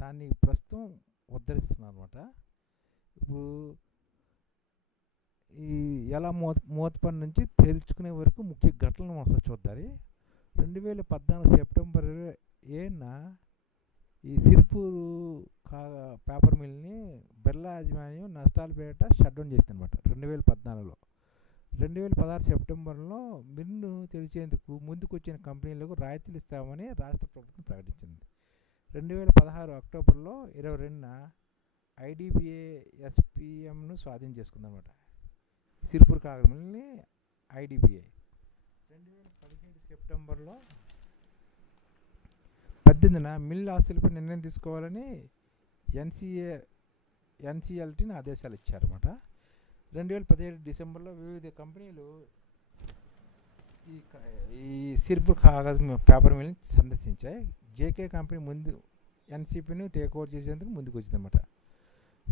దాన్ని ప్రస్తుతం అనమాట ఇప్పుడు ఈ ఎలా మూత మూతపని నుంచి తేల్చుకునే వరకు ముఖ్య ఘటనలు మనం ఒకసారి రెండు వేల పద్నాలుగు సెప్టెంబర్ ఏడున ఈ సిరిపూరు కా పేపర్ మిల్ని బిర్లా యాజమాన్యం నష్టాలు పేట షట్ డౌన్ చేసింది అనమాట రెండు వేల పద్నాలుగులో. రెండు వేల పదహారు సెప్టెంబర్లో మిల్లు తెరిచేందుకు ముందుకు వచ్చిన కంపెనీలకు రాయితీలు ఇస్తామని రాష్ట్ర ప్రభుత్వం ప్రకటించింది. రెండు వేల పదహారు అక్టోబర్లో ఇరవై రెండున ఐడిబిఏ ఎస్పిఎంను స్వాధీనం చేసుకుందన్నమాట. సిరిపూర్ కాగమిల్ని ఐడిబిఐ రెండు వేల పదిహేడు సెప్టెంబర్లో పద్దెనిమిదిన మిల్ ఆస్తులపై నిర్ణయం తీసుకోవాలని ఎన్సిఏ ఎన్సిఎల్టీని ఆదేశాలు ఇచ్చారన్నమాట రెండు వేల పదిహేడు డిసెంబర్లో వివిధ కంపెనీలు ఈ క- ఈ సిర్పూర్ కాగజ్ పేపర్ మిల్ని సందర్శించాయి. జేకే కంపెనీ ముందు ఎన్సిపిని టేక్ ఓవర్ చేసేందుకు ముందుకు వచ్చిందన్నమాట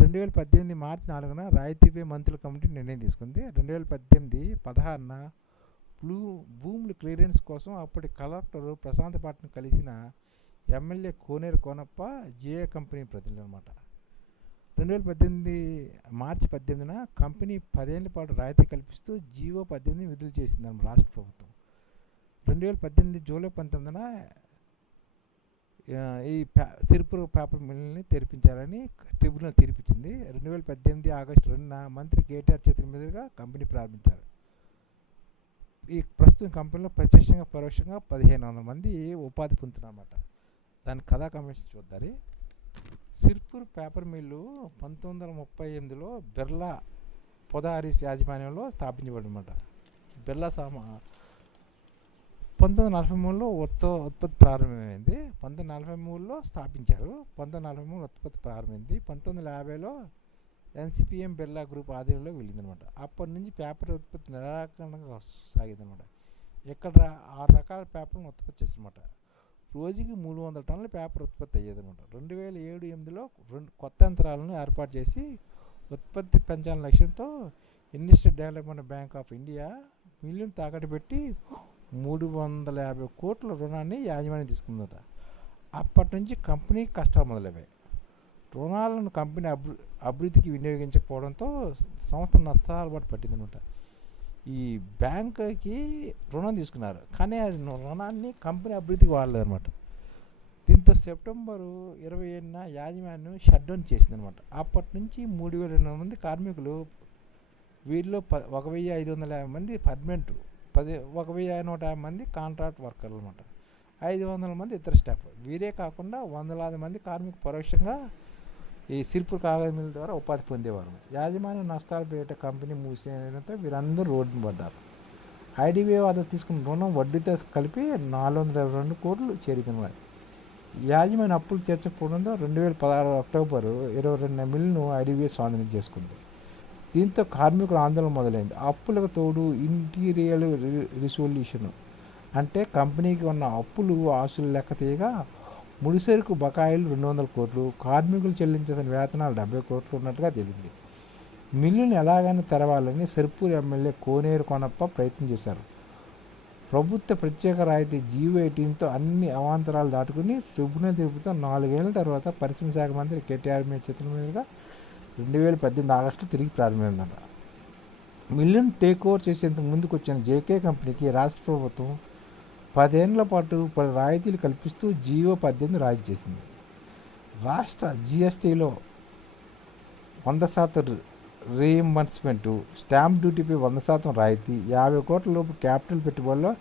రెండు వేల పద్దెనిమిది మార్చి నాలుగున రాయితీపై మంత్రుల కమిటీ నిర్ణయం తీసుకుంది. రెండు వేల పద్దెనిమిది పదహారున బ్లూ భూముల క్లియరెన్స్ కోసం అప్పటి కలెక్టర్ ప్రశాంత్ పాట్ను కలిసిన MLA Koneru Konappa GA company ప్రతినిధులు అనమాట రెండు వేల పద్దెనిమిది మార్చి పద్దెనిమిదిన కంపెనీ పదేళ్ళ పాటు రాయితీ కల్పిస్తూ జీవో పద్దెనిమిది విడుదల చేసింది రాష్ట్ర ప్రభుత్వం. రెండు వేల పద్దెనిమిది జూలై పంతొమ్మిదిన ఈ పే పేపర్ మిల్ని తెరిపించాలని ట్రిబ్యునల్ తీర్పించింది రెండు వేల పద్దెనిమిది ఆగస్టు రెండున మంత్రి కేటీఆర్ చేతుల మీదుగా కంపెనీ ప్రారంభించారు. ఈ ప్రస్తుతం కంపెనీలో ప్రత్యక్షంగా పరోక్షంగా పదిహేను వందల మంది ఉపాధి పొందుతున్నారన్నమాట. దాని కథా కమిషన్ చూద్దారి సిర్పూర్ పేపర్ మిల్లు పంతొమ్మిది వందల ముప్పై ఎనిమిదిలో బిర్లా పొదారిస్ యాజమాన్యంలో స్థాపించబడిందన్నమాట. బిర్లా సామా పంతొమ్మిది నలభై మూడులో ఉత్త ఉత్పత్తి ప్రారంభమైంది. పంతొమ్మిది నలభై మూడులో స్థాపించారు. పంతొమ్మిది నలభై మూడు ఉత్పత్తి ప్రారంభమైంది. పంతొమ్మిది వందల యాభైలో ఎన్సిపిఎం బిర్లా గ్రూప్ ఆధ్వర్యంలో వెళ్ళిందనమాట అప్పటి నుంచి పేపర్ ఉత్పత్తి నిరాకరణగా సాగిందనమాట ఇక్కడ ఆరు రకాల పేపర్లను ఉత్పత్తి చేస్తారన్నమాట రోజుకి మూడు వందల టన్నుల పేపర్ ఉత్పత్తి అయ్యేదన్నమాట. రెండు వేల ఏడు ఎనిమిదిలో రెండు కొత్త యంత్రాలను ఏర్పాటు చేసి ఉత్పత్తి పెంచాలనే లక్ష్యంతో industrial development bank of India మిల్లును తాకట్టు పెట్టి మూడు వందల యాభై కోట్ల రుణాన్ని యాజమాన్యం తీసుకుందట. అప్పటి నుంచి కంపెనీ కష్టాలు మొదలయ్యాయి రుణాలను కంపెనీ అభి అభివృద్ధికి వినియోగించకపోవడంతో సంస్థ నష్టాలు పాటు పట్టిందనమాట. ఈ బ్యాంకుకి రుణం తీసుకున్నారు. కానీ అది రుణాన్ని కంపెనీ అభివృద్ధికి వాడలేదనమాట. దీంతో సెప్టెంబరు ఇరవై ఏడున యాజమాన్యం షట్ డౌన్ చేసిందనమాట. అప్పటి నుంచి మూడు వేల రెండు వందల మంది కార్మికులు వీరిలో ప ఒక వెయ్యి ఐదు వందల యాభై మంది పర్మనెంట్ పది ఒక వెయ్యి నూట యాభై మంది కాంట్రాక్ట్ వర్కర్లు అనమాట ఐదు వందల మంది ఇతర స్టాఫ్. వీరే కాకుండా వందలాది మంది కార్మికులు పరోక్షంగా ఈ సిర్పూర్ కాగజ్ మిల్ ద్వారా ఉపాధి పొందేవారు. యాజమాన్య నష్టాలు పేట కంపెనీ మూసేయడంతో వీరందరూ రోడ్డున పడ్డారు. ఐడిబిఐ వద్ద తీసుకున్న రుణం వడ్డీతో కలిపి నాలుగు వందల ఇరవై రెండు కోట్లు చేరుకున్నాయి యాజమాన్య అప్పులు తీర్చకపోవడంతో రెండు వేల పదహారు అక్టోబర్ ఇరవై రెండు మిల్లును ఐడిబిఐ స్వాధీనం చేసుకుంది. దీంతో కార్మికుల ఆందోళన మొదలైంది. అప్పులకు తోడు ఇంటీరియల్ రిసొల్యూషన్ అంటే కంపెనీకి ఉన్న అప్పులు ఆస్తులు లెక్క తీయగా ముడిసరుకు బకాయిలు రెండు వందల కోట్లు కార్మికులు చెల్లించాల్సిన వేతనాలు డెబ్బై కోట్లు ఉన్నట్టుగా తెలియింది మిల్లుని ఎలాగైనా తెరవాలని సర్పూర్ ఎమ్మెల్యే కోనేరు కొనప్ప ప్రయత్నం చేశారు. ప్రభుత్వ ప్రత్యేక రాయితీ జీవో ఎయిటీన్తో అన్ని అవాంతరాలు దాటుకుని ట్రిబ్యునల్ తీర్పుతో నాలుగేళ్ళ తర్వాత పరిశ్రమ శాఖ మంత్రి కేటీఆర్ మీద చేతుల మీదుగా రెండు వేల పద్దెనిమిది ఆగస్టులో తిరిగి ప్రారంభమైందట. మిల్లును టేక్ ఓవర్ చేసేందుకు ముందుకు వచ్చిన జేకే కంపెనీకి రాష్ట్ర ప్రభుత్వం పదేళ్ళ పాటు పలు రాయితీలు కల్పిస్తూ జీవో పద్దెనిమిది రాయితీ చేసింది. రాష్ట్ర జిఎస్టీలో వంద శాతం రీఎంబర్స్మెంటు స్టాంప్ డ్యూటీపై వంద శాతం రాయితీ యాభై కోట్ల లోపు క్యాపిటల్ పెట్టుబడిలో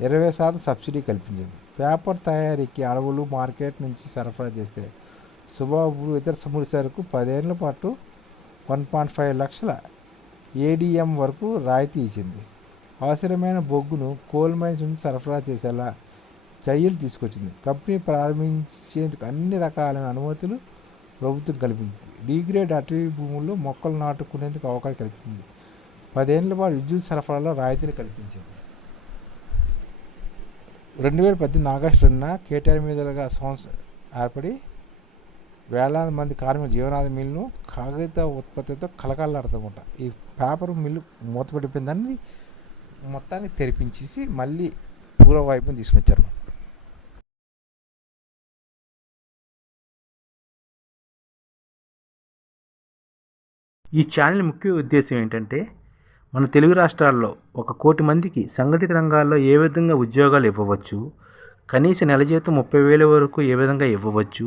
ఇరవై శాతం సబ్సిడీ కల్పించింది. పేపర్ తయారీకి అడవులు మార్కెట్ నుంచి సరఫరా చేసే సుబాబు ఇతర సముడి పదేళ్ళ పాటు వన్ పాయింట్ ఫైవ్ లక్షల ఏడిఎం వరకు రాయితీ ఇచ్చింది. అవసరమైన బొగ్గును కోల్ మైన్స్ నుంచి సరఫరా చేసేలా చర్యలు తీసుకొచ్చింది. కంపెనీ ప్రారంభించేందుకు అన్ని రకాలైన అనుమతులు ప్రభుత్వం కల్పించింది. డిగ్రేడ్ అటవీ భూముల్లో మొక్కలు నాటుకునేందుకు అవకాశం కల్పించింది. పదేళ్ళ పాటు విద్యుత్ సరఫరాలో రాయితీలు కల్పించింది. రెండు వేల పద్దెనిమిది ఆగస్టు రెండున కేటీఆర్ మీదుగా సంస్థ ఏర్పడి వేలాది మంది కార్మికుల జీవనాది మిల్లును కాగిత ఉత్పత్తితో కలకాలాడుతుంట ఈ పేపర్ మిల్లు మూతపడిపోయిందని మొత్తాన్ని తెరిపించేసి మళ్ళీ పూర్వ వైపుని తీసుకుని వచ్చారు ఈ ఛానల్ ముఖ్య ఉద్దేశం ఏంటంటే మన తెలుగు రాష్ట్రాల్లో ఒక కోటి మందికి సంఘటిత రంగాల్లో ఏ విధంగా ఉద్యోగాలు ఇవ్వవచ్చు కనీస నెల జీతం ముప్పై వేల వరకు ఏ విధంగా ఇవ్వవచ్చు